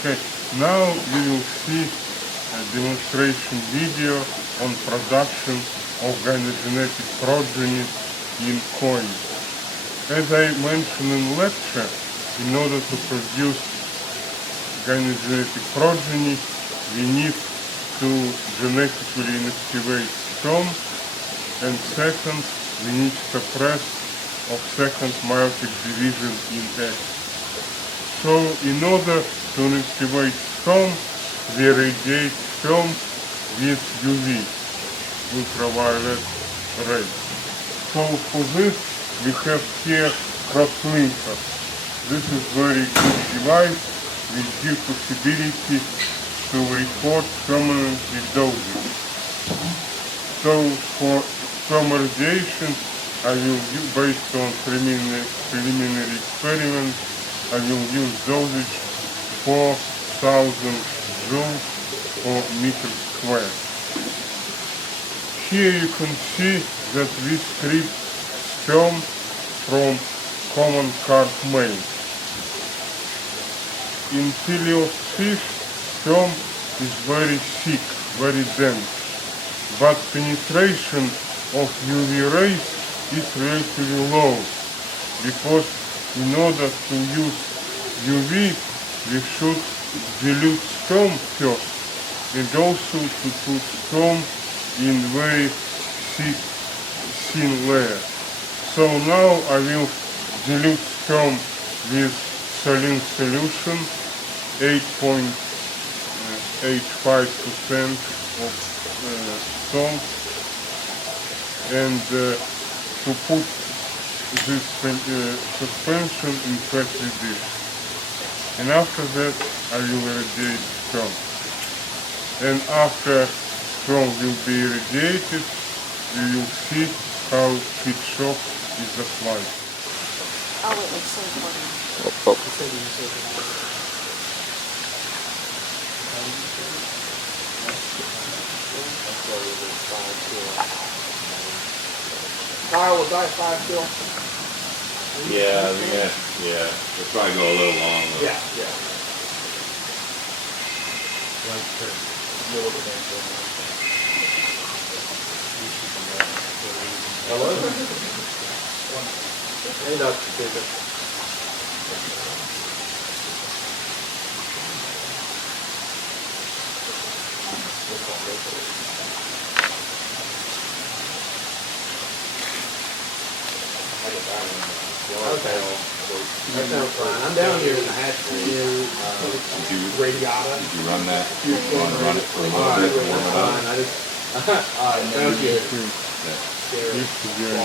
Okay, now we will see a demonstration video on production of gynogenetic progeny in coins. As I mentioned in lecture, in order to produce gynogenetic progeny, we need to genetically inactivate sperm, and second, we need to suppress of second meiotic division in eggs. So in order to inactivate sperm, we irradiate sperm with UV, ultraviolet rays. So for this we have here crosslinker. This is very good device which gives possibility to record permanently dosing. So for sperm irradiation, I will use, based on preliminary experiments, I will use dosage 4,000 joules per meter square. Here you can see that we strip sperm from common carp male. In Teleost fish, sperm is very thick, very dense, but penetration of UV rays is relatively low, because in order to use UV, we should dilute sperm first, and also to put sperm in very thick, thin layer. So now I will dilute sperm with saline solution, 8.85% of salt, and to put this suspension in petri dish. And after that I will irradiate sperm. And after sperm will be irradiated, we will see how heat shock is applied. Oh, wait, it's so important. Kyle, was I 5 still? Yeah, we'll probably go a little long. Yeah. Hello? Hey, Dr. Jacob. Okay. That sounds fine. I'm down here in the hatchery. Radiata. Did you run that? You want to run it for a little bit to warm it up? I just, sounds good. This is good.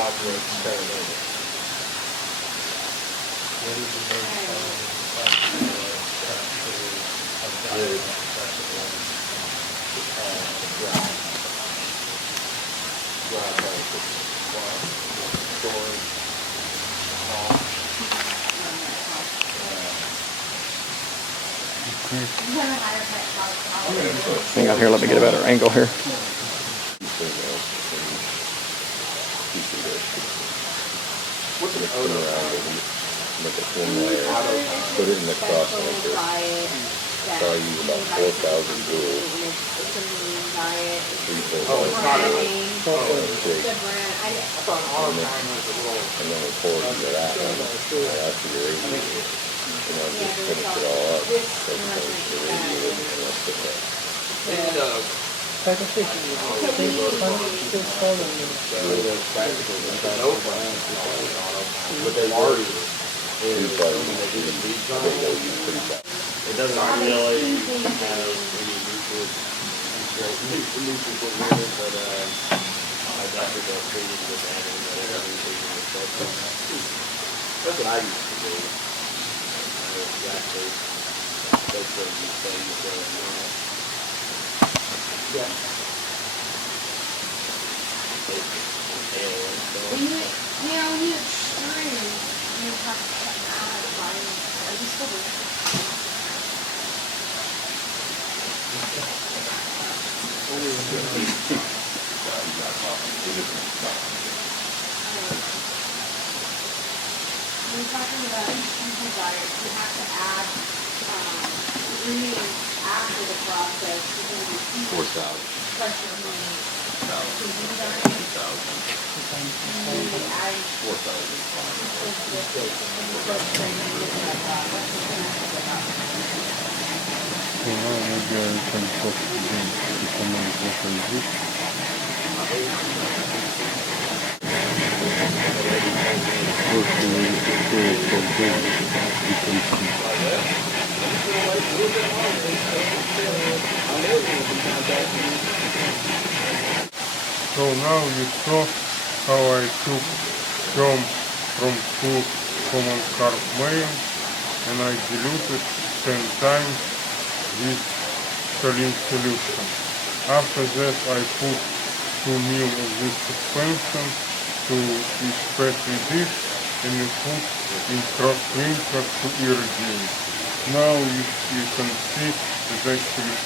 Hang on here, let me get a better angle here. What's an odor? Make a thin layer, put it in the cross linker. Probably use about 4,000 joules. And then we'll pour it into that one. After you're irradiating it. And then just finish it all up. Everything's irradiated and that's it. But they've already. It doesn't really have any nutrients, but my doctor does treating with that's what I used to do. I know exactly those things yeah. When you extrude, you have to add vitamin. You still do. When you're talking about diet, you have to add ingredients after the process, you're going to be heating 4,000. pressure heating. So these are you add So now maybe I can talk to them to comment what I did. First we will prepare it for them, you can see. So now you saw how I took film from 2 common carb mayo and I diluted 10 times with saline solution. After that I put 2 ml of this suspension to each petri dish and you put in cross linker to irradiate. Now you can see that actually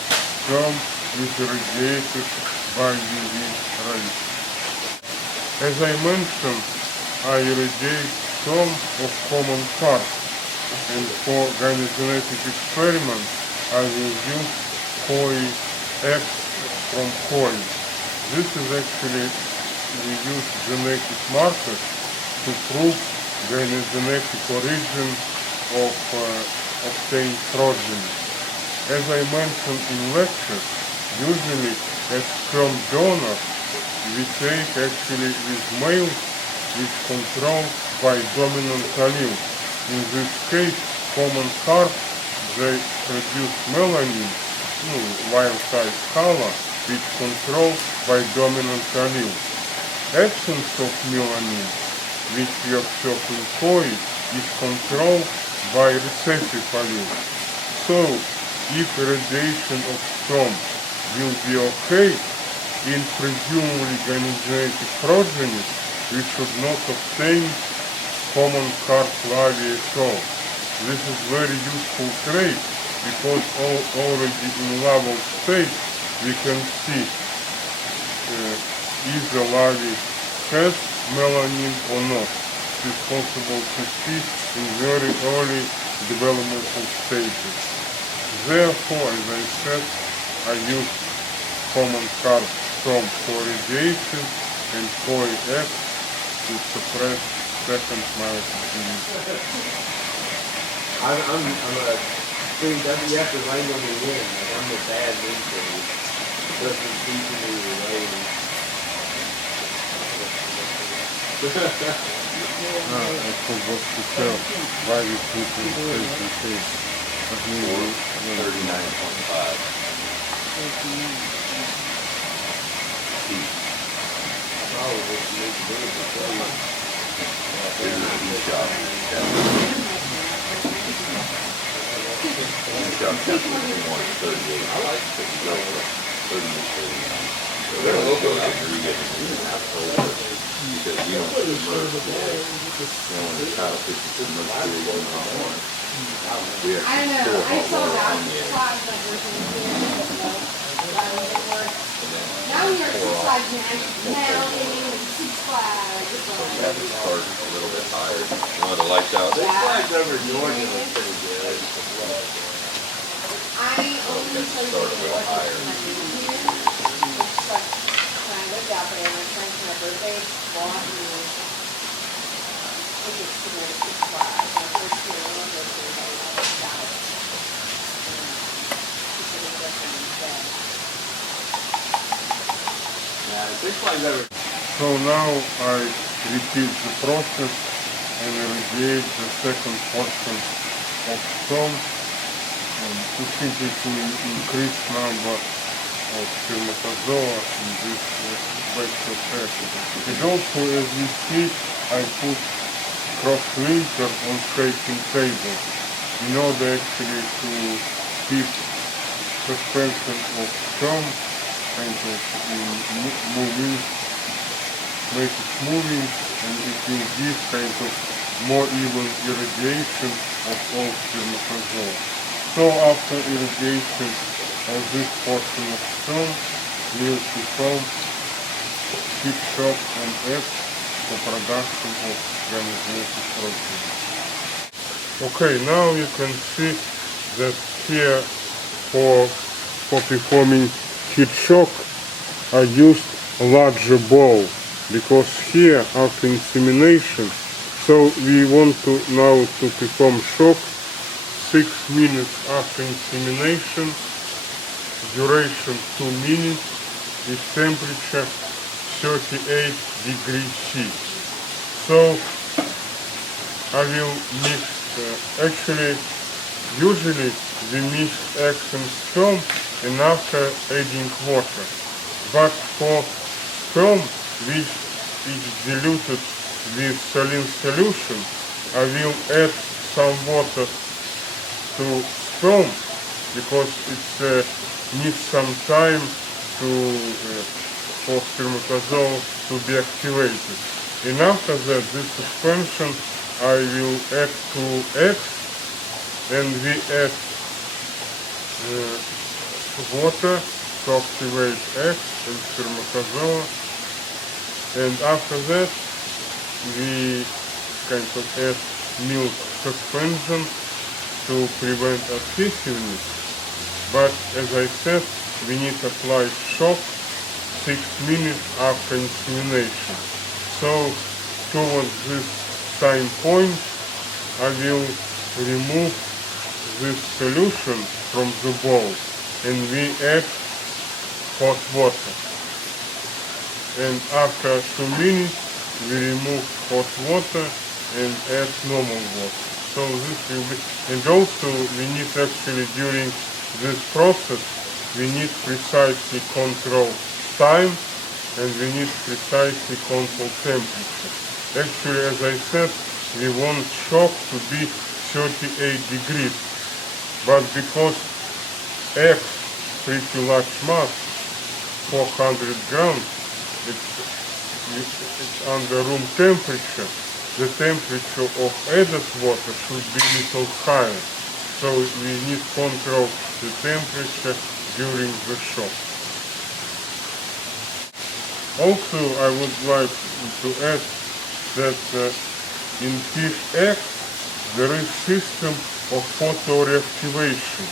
film is irradiated by UV rays. As I mentioned, I irradiate some of common carbs, and for gynogenetic experiment I will use koi X from koi. This is actually, we use genetic markers to prove gynogenetic origin of obtained progeny. As I mentioned in lecture, usually as sperm donor we take actually with males which controlled by dominant allele. In this case, common carp, they produce melanin, wild type color, which controlled by dominant allele. Absence of melanin, which we observe in koi, is controlled by recessive allele. So, if irradiation of sperm will be okay in presumably gynogenetic progeny, we should not obtain common carp larvae at all. This is very useful trait because already in larval state we can see if the larvae has melanin or not. It is possible to see in very early developmental stages. Therefore, as I said, I use common carp from irradiation and koi X to suppress second myosin. I'm a thing that you have to wrangle me in. Like I'm a bad mentor. Doesn't teach me the way. I forgot to tell why we put in presentation. But maybe 39.5. Oh, what you need to do is to tell you. This is a heat shop. Heat shop temperature you want 38. I like it. You go for 30 to 39. So they're a little bit after you get because you don't submerge the water. When the cow fish is submerged to the we I actually know, pour I hot saw water that on the edge. slide that was in here, but that didn't work. Now we are Six Flags mounting and Six Flags. Have it start a little bit higher. You want the lights out? Six Flags over Georgia was pretty good. I only Okay, chose start a to little higher. here. It's like when I lived out there and my friend for my birthday bought me tickets to go to Six Flags. My first year I went to Dallas. She said it was instead. Yeah, Six Flags over. So now I repeat the process and irradiate the second portion of sperm to simply to increase number of spermatozoa in this batch of eggs. And also, as you see, I put cross-linker on shaking table in order actually to keep suspension of sperm kind of moving, make it moving, and it will give kind of more even irradiation of all spermatozoa. So after irradiation of this portion of sperm, we will perform keep shock and eggs for production of gynogenetic protein. Okay, now you can see that here for performing heat shock, I used a larger bowl because here after insemination, so we want to now to perform shock 6 minutes after insemination, duration 2 minutes, with temperature 38 degrees C. So I will mix, actually usually we mix eggs and sperm and after adding water. But for sperm which is diluted with saline solution, I will add some water to sperm because it needs some time for spermatozoa to be activated. And after that, this suspension I will add 2 eggs and we add water to activate eggs and spermatozoa. And after that, we kind of add milk suspension to prevent adhesiveness. But as I said, we need to apply shock 6 minutes after insemination. So towards this time point, I will remove this solution from the bowl and we add hot water. And after 2 minutes, we remove hot water and add normal water. So this will be, and also we need actually during this process, we need precisely control time and we need precisely control temperature. Actually, as I said, we want shock to be 38 degrees. But because eggs pretty large mass, 400 grams, it's under room temperature, the temperature of added water should be a little higher. So we need to control the temperature during the shock. Also, I would like to add that in fish eggs there is system of photoreactivation.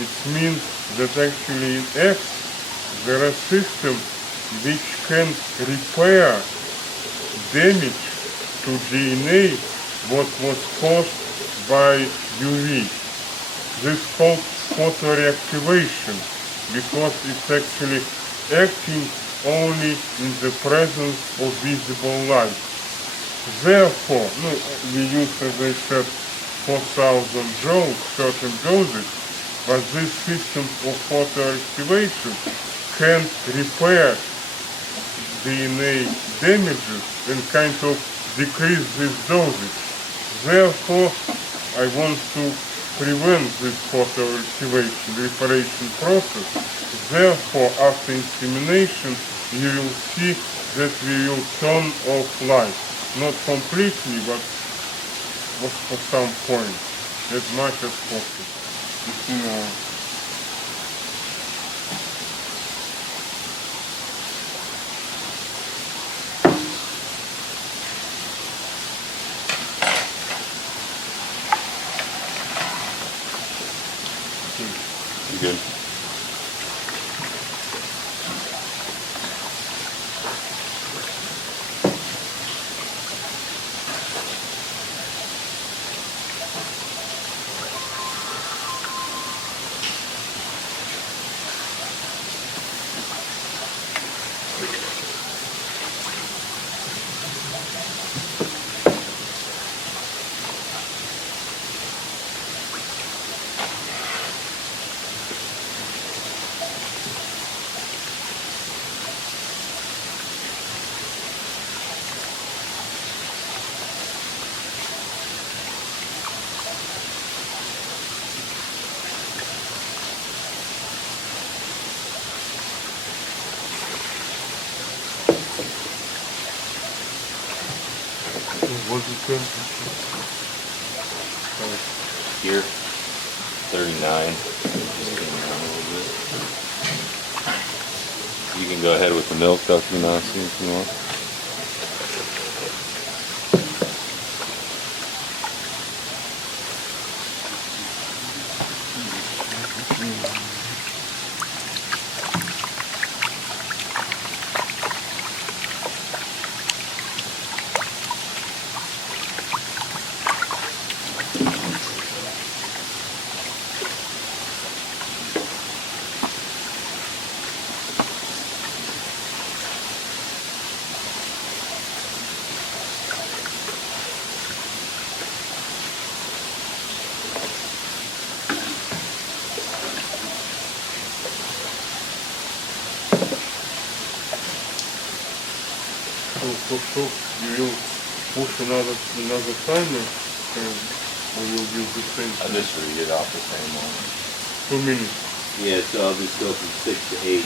It means that actually in eggs there are systems which can repair damage to DNA what was caused by UV. This is called photoreactivation because it's actually acting only in the presence of visible light. Therefore, we use, as I said, 4,000 joules, certain doses, but this system of photoreactivation can repair DNA damages and kind of decrease this dosage. Therefore, I want to prevent this photoreactivation reparation process. Therefore, after insemination, you will see that we will turn off light. Not completely, but for some point, as much as possible. You good? What's the temperature? Here, 39. Just came down a little bit. You can go ahead with the milk, Dr. Ganassi, if you want. you will push another timer and or you'll use the same I time. just read it off the same one. 2 minutes. Yeah, so I'll just go from 6 to 8.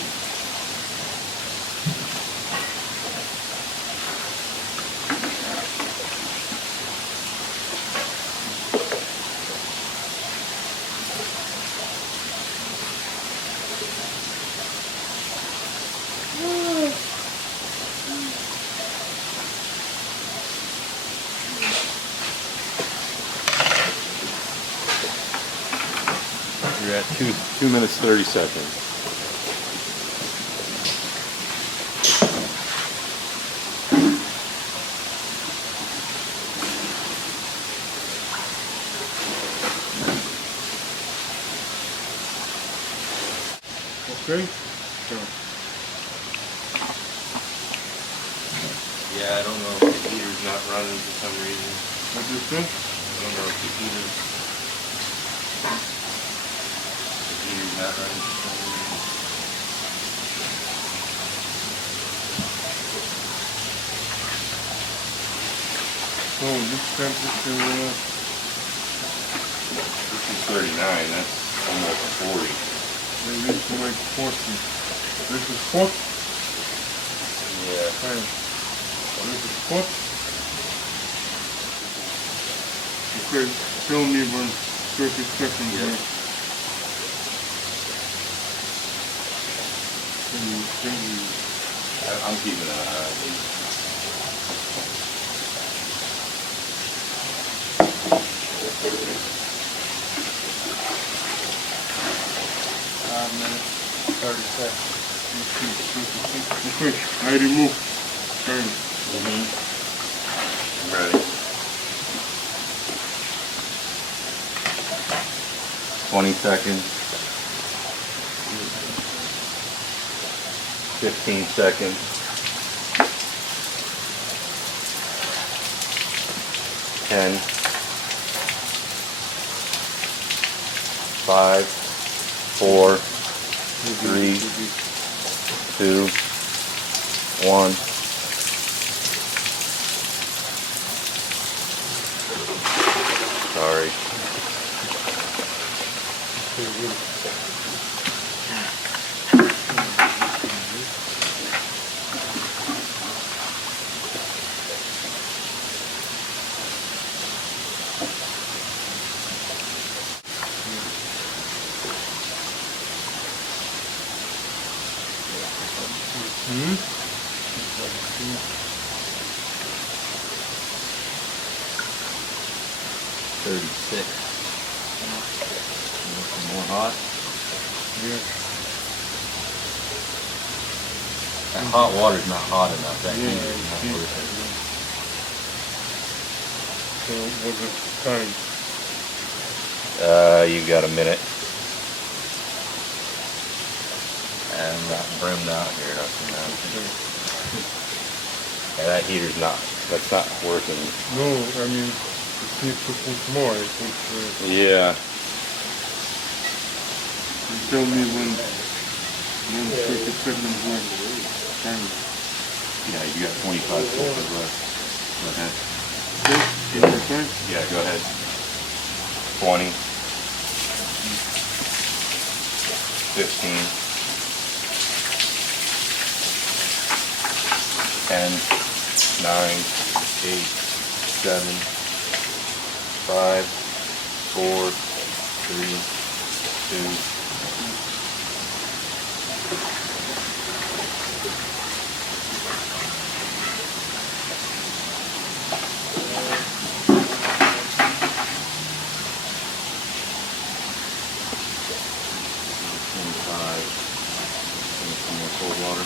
You're at 2 minutes 30 seconds. Okay? So, Yeah, I don't know if the heater's not running for some reason. what do you think? I don't know if the heater's not running for some reason. So this temperature This is 39. That's almost 40. they need to make 40. This is hot. Yeah. Fine. This is hot. Okay, tell me when 30 seconds Yeah. left. Can you I'm keeping an eye on these. Minutes, 30 seconds. Okay, I remove time. I'm ready. 20 seconds. 15 seconds. 10. 5, 4, 3, 2, 1. Sorry. $36. More hot? Yeah. That hot water's not hot enough. That Yeah, heater's not yeah. worth it. So what's the time? You've got a minute. And I'm not brimmed out here. Okay. Yeah, that heater's that's not working. No, I mean, it needs to put more. I put, Yeah. you tell me when 30 seconds left. Time. Yeah, you got 25 seconds left. Go ahead. Okay, take your time. Yeah, go ahead. 20. 15. 10. 9. 8. 7. 5. 4. 3. 2. Some more cold water.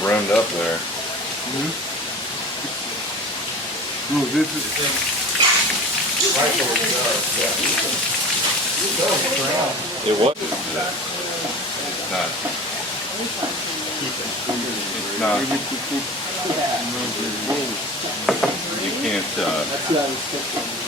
Brimmed up there. No, this is It was. It's not. It's not. we need to put another bowl. can't, That's what I was thinking.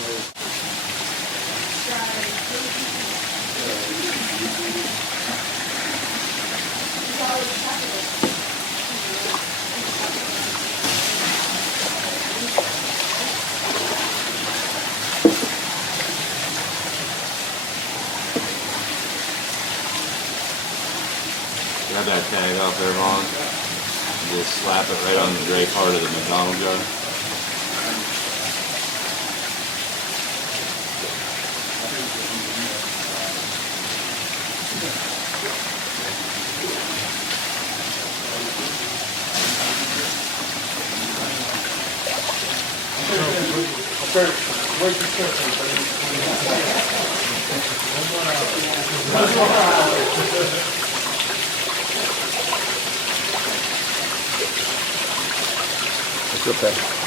got that tag off there, Vaughn. Just slap it right on the gray part of the McDonald gun. Okay, wait a second. It's okay.